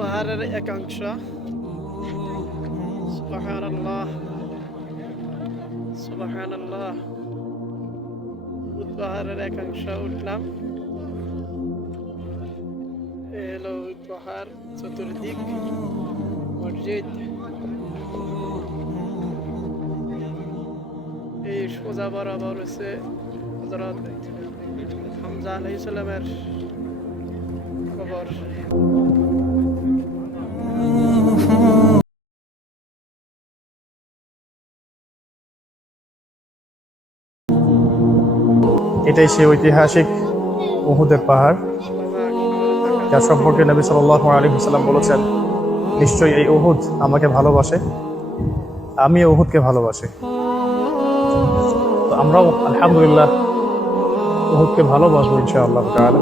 পাহাড়ের একাংশ। সুবহানাল্লাহ, সুবহানাল্লাহ। উহুদ পাহাড়ের একাংশ উঠলাম। এলো উহুদ পাহাড়, চতুর্দিক মসজিদ। এই সোজা বরাবর হচ্ছে হযরত হামজা আলাইহিস সালামের কবর। এটাই সেই ঐতিহাসিক উহুদের পাহাড়, যার সম্পর্কে নবী সাল্লাল্লাহু আলাইহি ওয়াসাল্লাম বলেছেন, নিশ্চয়ই এই উহুদ আমাকে ভালোবাসে, আমি উহুদকে ভালোবাসি। তো আমরাও আলহামদুলিল্লাহ উহুদকে ভালোবাসবো ইনশাআল্লাহ তাআলা।